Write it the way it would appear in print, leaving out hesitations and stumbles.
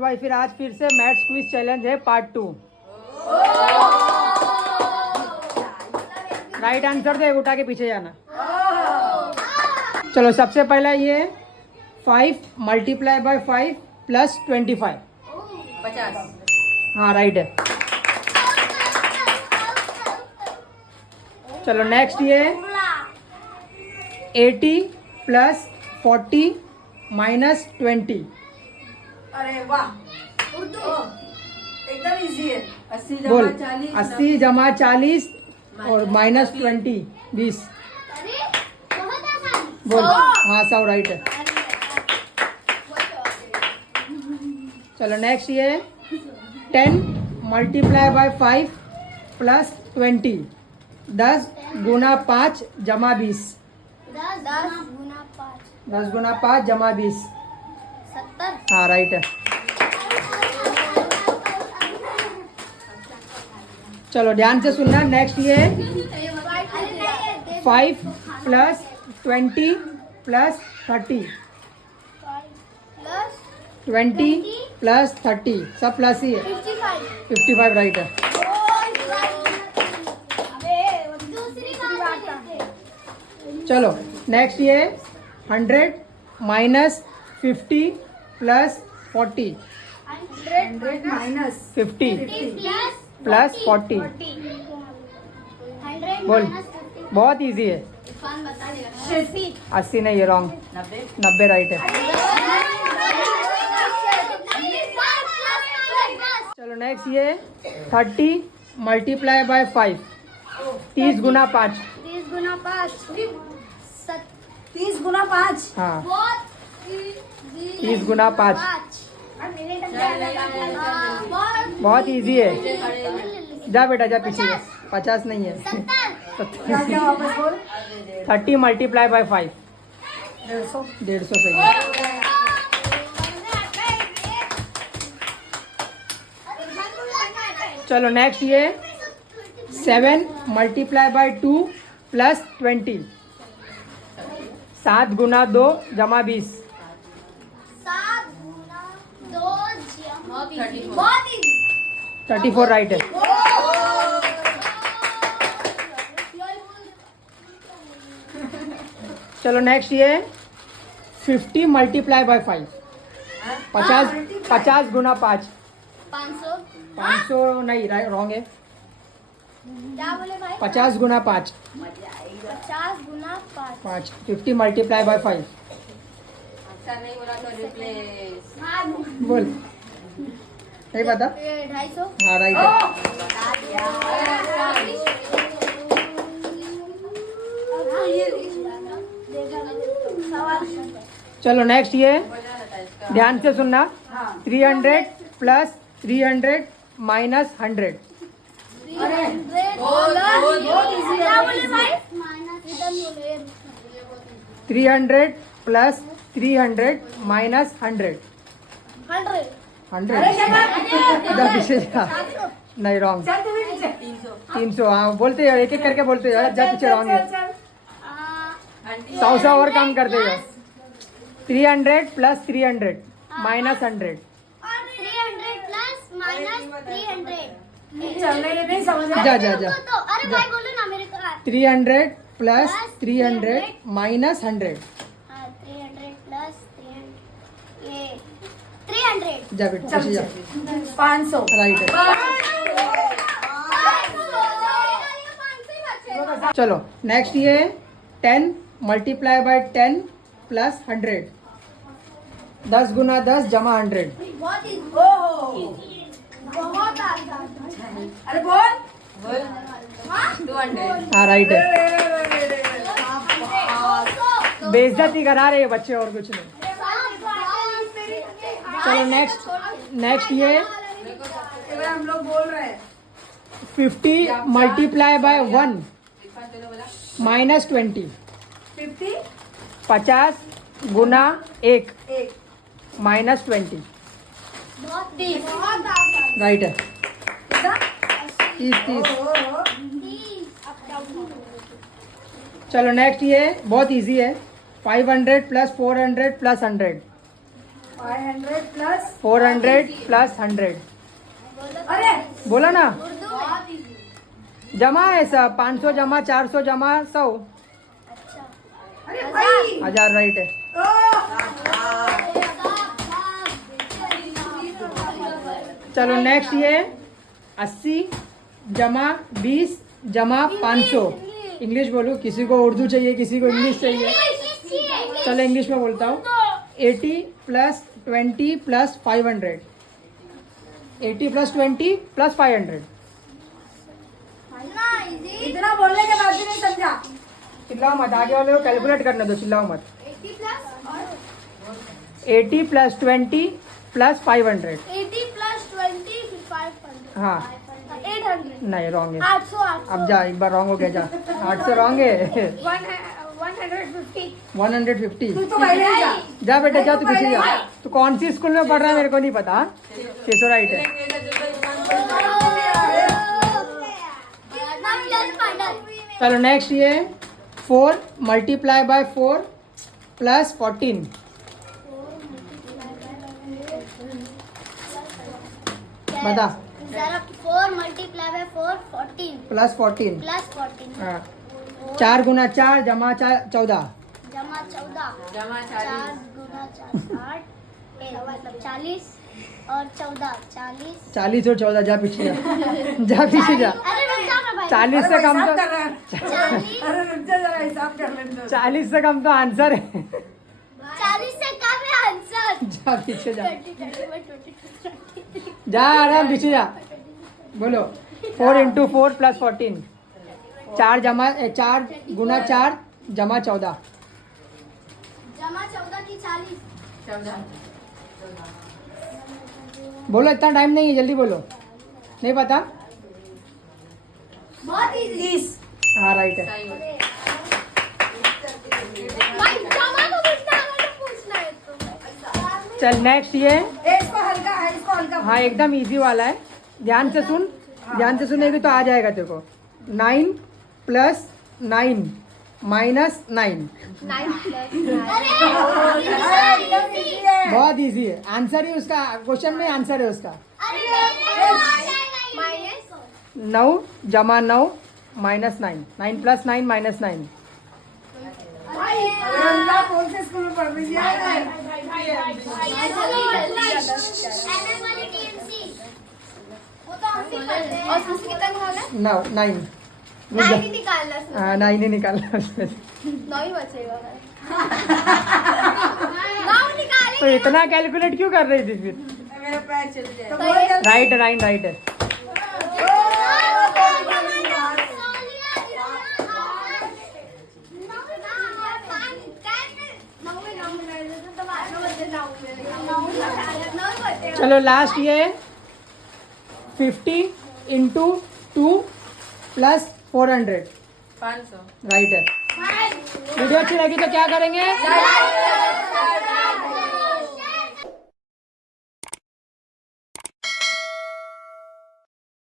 भाई फिर आज फिर से मैथ्स क्विज चैलेंज है पार्ट 2। राइट आंसर दे उठा के पीछे जाना। चलो सबसे पहला ये 5 मल्टीप्लाई बाय 5 प्लस 25 50। हाँ राइट है। चलो नेक्स्ट ये 80 प्लस 40 माइनस 20। अरे वाह, उर्दू एकदम इजी है। 80 बोल जमा 40 80 जमा 40 और माइनस 20 20। बोल हाँ 100 राइट है। चलो नेक्स्ट ये 10 मल्टीप्लाई बाय 5 प्लस 20। 10 गुना 5 जमा 20। 10 गुना 5 जमा 20 70। हाँ राइट है। चलो ध्यान से सुनना। नेक्स्ट ये 5 प्लस 20 प्लस 30। 20 प्लस 30 सब प्लस ही है। 55 राइट है। चलो नेक्स्ट ये 100 माइनस 50 प्लस 40। 100 minus 50 plus 40। बोल बहुत इजी है। 80 नहीं, ये रॉन्ग। 90 राइट है। चलो नेक्स्ट ये 30 मल्टीप्लाई बाय 5। 30 गुना 5। 30 गुना 5 30 गुना 5। हाँ 30 गुना 5 बहुत इजी है। जा बेटा जा पीछे जा। 50 नहीं है। 70 वापस बोल। 30 मल्टीप्लाई बाय 5 150 सही है। चलो नेक्स्ट ये 7 मल्टीप्लाई बाय 2 प्लस 20। 7 गुना 2 जमा 20। 7 गुना 2 34 राइट है। चलो नेक्स्ट ये 50 मल्टीप्लाई बाय 5। 50 गुना 5। 500। 500 नहीं रॉन्ग है। क्या बोले भाई? 50 गुना 5। 50 गुना 5। 50 मल्टीप्लाई बाय 5 अच्छा नहीं बोला तो रिप्लेस। बोल नहीं पता। 250। हाँ राइट है। चलो नेक्स्ट ये ध्यान से सुनना। 300 प्लस 300 माइनस 100। 300 plus 300 minus 100। 100 इधर पीछे जा। नहीं रॉन्ग। 300 हाँ बोलते हो, एक एक करके बोलते हो। जा पीछे रॉन्ग है। 100 और कम कर देगा। 300 प्लस 300 माइनस 100। 300 plus minus 300। नहीं समझ जा जा जा। अरे भाई बोलो ना मेरे को। 300 प्लस 300 माइनस 100। 300 प्लस 300 ये 300। जा बेटा पीछे जा। 500 राइट है। चलो नेक्स्ट ये 10 मल्टीप्लाई बाय 10 प्लस 100। 10 गुना 10 जमा 100। बहुत ही बहुत आसान। अरे बोल 200। हाँ राइट है। बेइज्जती करा रहे हैं बच्चे और कुछ नहीं। चलो नेक्स्ट ये हम लोग बोल रहे हैं 50 multiply by 1 minus 20। 50 50 Guna 1 minus 20 बहुत आसान। राइट है। 30। चलो नेक्स्ट ये बहुत इजी है। 500 प्लस 400 प्लस 100। 500 प्लस 400 प्लस 100 अरे बोला ना उर्दू जमा है सब 500 जमा 400 जमा 100 अच्छा अरे भाई 1000 राइट है चलो नेक्स्ट ये 80 जमा 20 जमा 500 इंग्लिश बोलो किसी को उर्दू चाहिए किसी को इंग्लिश चाहिए चलो इंग्लिश में बोलता हूँ 80 प्लस 20 प्लस 500 80 प्लस 20 प्लस 500 इतना बोलने के बाद भी नहीं समझा। चिल्लाओ मत आगे वाले को कैलकुलेट करने दो चिल्लाओ मत 80 प्लस 20 प्लस 500 80 प्लस 20 500 हाँ 800 नहीं रॉन्ग है 800 अब जा एक बार रॉन्ग हो गया जा 800 रॉन्ग है 150 150 तू तो पहले ही जा। जा बेटा जा तू पीछे जा तू कौन सी स्कूल में पढ़ रहा है मेरे को नहीं पता 600 राइट है चलो नेक्स्ट ये 4 मल्टीप्लाई बाय 4 प्लस 14 बता 4 मल्टीप्लाई बाय 4 14 प्लस 14 प्लस 14 हाँ 4 गुना 4 जमा 4 14 जमा 14 जमा 4 गुना 4 8 मतलब 40 और 14 40 40 और 14 जा पीछे जा पीछे जा अरे रुक जा ना भाई 40 से कम हिसाब तो कर रहा है। 40 अरे रुक जा जरा हिसाब कर लेने दो। 40 से कम तो आंसर है 40 से कम है आंसर जा पीछे जा 20 21 22 जा आराम पीछे जा बोलो 4 इंटू 4 प्लस 14 4 जमा 4 गुना 4 जमा 14 जमा 14 की 40 14 बोलो इतना टाइम नहीं है जल्दी बोलो नहीं पता बहुत इजी 30 हाँ राइट है सही है। भाई जमा को पूछना है तो पूछना है तो चल नेक्स्ट ये इसको हल्का है इसको हल्का हाँ एकदम इजी वाला है ध्यान से सुनेगी तो आ जाएगा तेरे को 9 प्लस 9 माइनस 9 एकदम इजी है। बहुत इजी है आंसर ही उसका क्वेश्चन में आंसर है उसका माइनस 9 जमा 9 माइनस 9 9 प्लस 9 माइनस 9 रंगा कौन से स्कूल में पढ़ रही है? और उसमें कितना निकालना है? 9 9 नहीं निकालना है। हाँ 9 नहीं निकालना उसमें से। 9 ही बचेगा 9 निकाले तो इतना कैलकुलेट क्यों कर रही थी फिर मेरा पैर चल जाए तो बोल जल्दी। राइट राइट राइट है चलो लास्ट ये 50 इंटू 2 प्लस 400 500 राइट है वीडियो अच्छी लगी तो क्या करेंगे